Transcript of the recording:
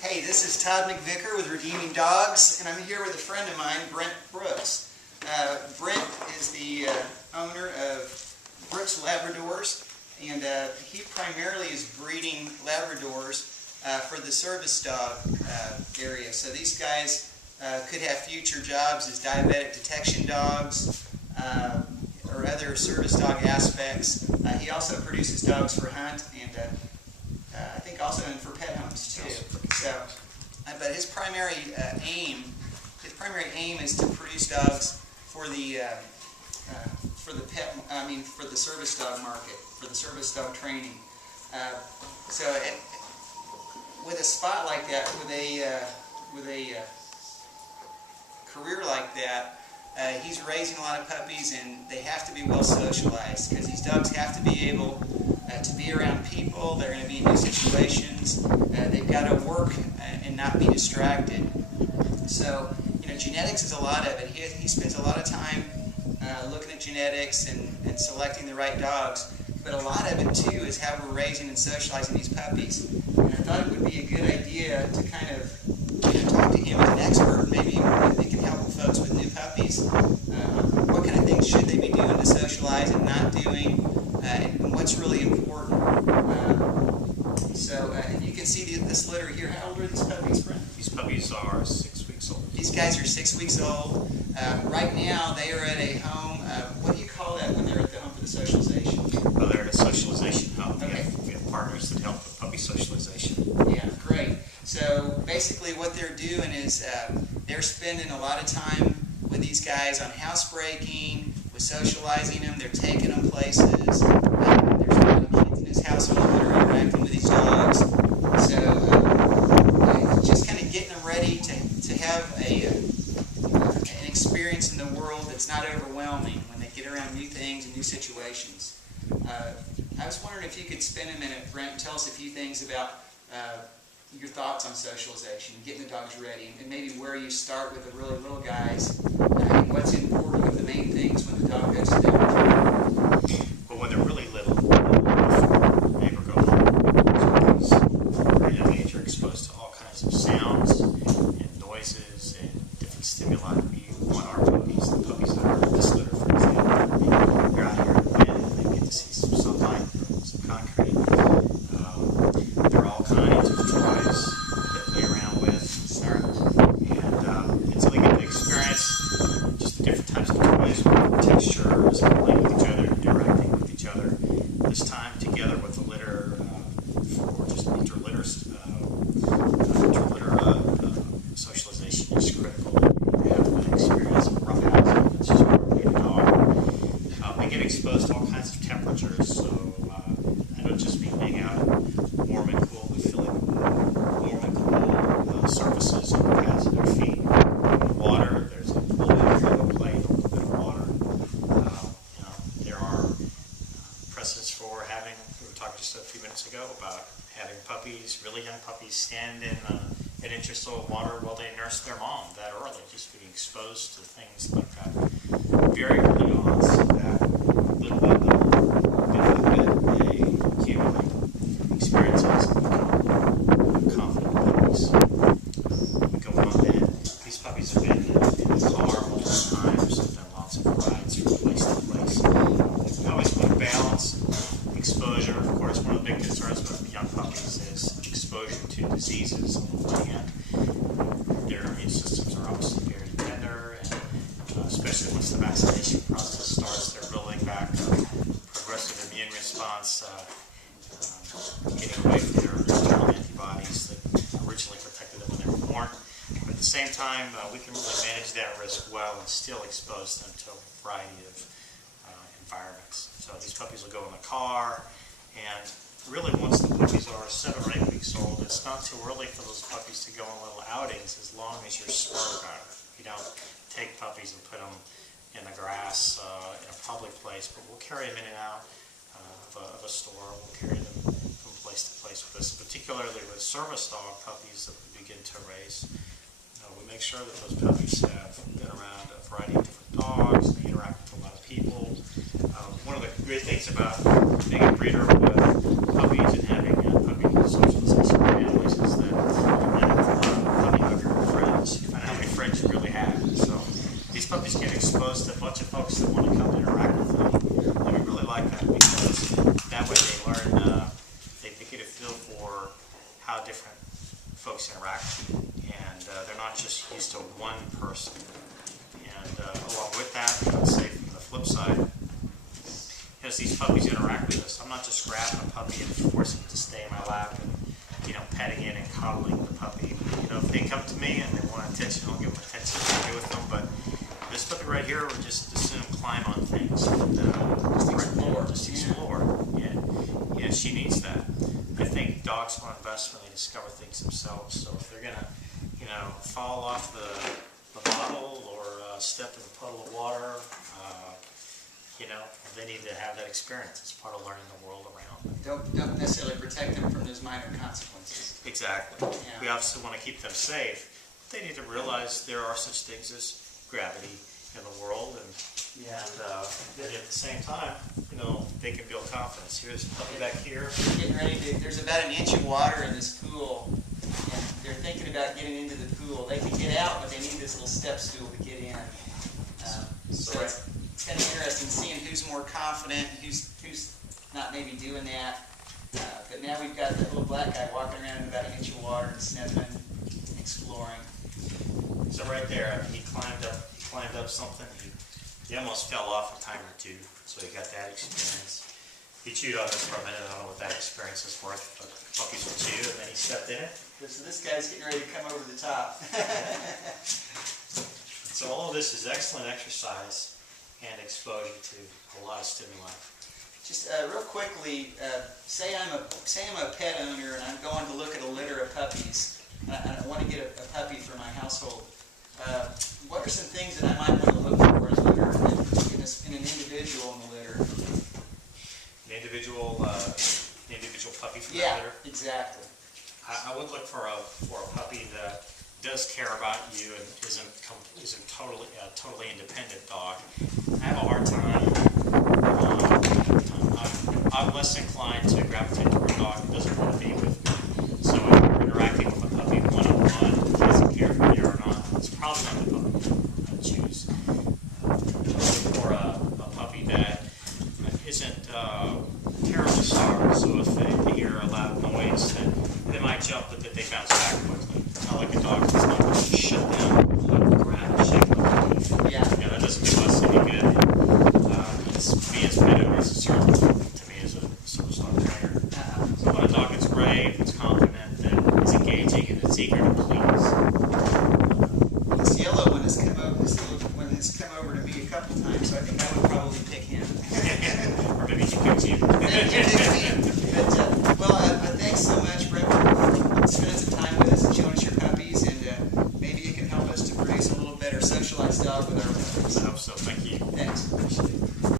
Hey, this is Todd McVicker with Redeeming Dogs, and I'm here with a friend of mine, Brent Brooks. Brent is the owner of Brooks Labradors, and he primarily is breeding Labradors for the service dog area. So these guys could have future jobs as diabetic detection dogs or other service dog aspects. He also produces dogs for hunt and I think also for pet homes too. So, but his primary aim is to produce dogs for the service dog market, for the service dog training. With a spot like that, with a career like that, he's raising a lot of puppies, and they have to be well socialized because these dogs have to be able to be around people. They're going to be in new situations. They've got to work and not be distracted. So, genetics is a lot of it. He spends a lot of time looking at genetics and selecting the right dogs. But a lot of it too is how we're raising and socializing these puppies. And I thought it would be a good idea to kind of talk to him as an expert. Maybe he can help folks with new puppies. What kind of things should they be doing to socialize and not doing, and what's really important. And you can see this litter here. How old are these puppies, Brent? These puppies are 6 weeks old. These guys are 6 weeks old. Right now, they are at a home. What do you call that when they're at the home for the socialization? Well, they're at a socialization home. Okay. We have partners that help with puppy socialization. Yeah, great. So basically what they're doing is they're spending a lot of time with these guys on housebreaking, with socializing them. They're taking them places. There's a lot of kids in this household that are interacting with these dogs. So just kind of getting them ready to have an experience in the world that's not overwhelming when they get around new things and new situations. I was wondering if you could spend a minute, Brent, and tell us a few things about your thoughts on socialization, getting the dogs ready, and maybe where you start with the really little guys, and what's important with the main things when the dog goes to them. Well, when they're really little, before they ever go home, these right young age are exposed to all kinds of sounds and noises and different stimuli. We want our puppies, the puppies that are in this litter, for example, they're out here in the wind and they get to see some sunlight, some concrete. There are all kinds of toys that play around with, and so they get to experience just the different types of toys, textures, playing with each other, interacting with each other. This time together with the litter for just interlitter socialization is critical. They have an experience of roughhousing. That's just where we get a dog. They get exposed to all kinds of temperatures, so I don't just mean being out warm and cool, but feeling warm and cool surfaces on the pads of their feet. Water, there's a little bit of air to play, a little bit of water. There are precedents for having, we were talking just a few minutes ago about having puppies, really young puppies, stand in an inch or so of water while they nurse their mom that early, just being exposed to things like that very early on, so that little by little, they accumulate experiences and become confident puppies. Going on then, these puppies have been in the car multiple times, have done lots of rides from place to place. We always want to balance exposure. Of course, one of the big concerns with young puppies is exposure to diseases. On the one hand, their immune systems are obviously very tender, and especially once the vaccination process starts, they're building back a progressive immune response, getting away from their internal antibodies that originally protected them when they were born. But at the same time, we can really manage that risk well and still expose them to a variety of environments. So these puppies will go in the car, and really once the puppies are 7 or 8 weeks old, it's not too early for those puppies to go on little outings as long as you're smart about it. You don't take puppies and put them in the grass in a public place, but we'll carry them in and out of a store. We'll carry them from place to place with us, particularly with service dog puppies that we begin to raise. We make sure that those puppies have been around a variety of different dogs. They interact with a lot of people. One of the great things about being a breeder with puppies and having puppy socialization families is that how different folks interact, and they're not just used to one person. And along with that, I would say from the flip side, as these puppies interact with us, I'm not just grabbing a puppy and forcing it to stay in my lap and, petting it and cuddling the puppy. If they come to me and they want attention, I'll give them attention and play with them. But this puppy right here would just as soon climb on things. Just explore. Yeah, she needs that. I think dogs will invest when they discover things themselves. So if they're gonna, fall off the bottle or step in a puddle of water, they need to have that experience. It's part of learning the world around them. Don't necessarily protect them from those minor consequences. Exactly. Yeah. We obviously want to keep them safe. But they need to realize there are such things as gravity in the world, and at the same time, they can build confidence. Here's a puppy back here. Getting ready to. There's about an inch of water in this pool, and they're thinking about getting into the pool. They can get out, but they need this little step stool to get in. So it's kind of interesting seeing who's more confident, who's not maybe doing that. But now we've got the little black guy walking around in about an inch of water and sniffing, exploring. So right there, he climbed up something. He almost fell off a time or two, so he got that experience. He chewed on this for a minute. I don't know what that experience is worth, but puppies will chew, and then he stepped in it. So this guy's getting ready to come over the top. So all of this is excellent exercise and exposure to a lot of stimuli. Just real quickly, say I'm a pet owner and I'm going to look at a litter of puppies. I want to get a puppy for my household. What are some things that I might want to look for as litter in an individual in the litter? An individual puppy for the Yeah, litter? exactly. I would look for a puppy that does care about you and isn't totally independent dog. I have a hard time. I'm less inclined to gravitate toward a dog that doesn't want to be with me. So if you're interacting with a puppy one-on-one, doesn't care for you or not, it's probably not the puppy I'd choose. Look for a puppy that isn't terribly startled. So if they hear a loud noise, then they might jump, but that they bounce back quickly. Not like a dog that's not going to shut down on the ground and shake like a leaf. Yeah. That doesn't do us any good. Me as pet owners, it's certainly to me as a service dog trainer. So when a dog is brave, it's confident, that it's engaging, and it's eager to please. This yellow one has come over. This little one has come over to me a couple times, so I think I would probably pick him. Or maybe he picks you. But thanks so much, Brett, for spending some time with us and showing us your puppies, and maybe it can help us to produce a little better socialized dog with our puppies. I hope so. Thank you. Thanks. Appreciate it.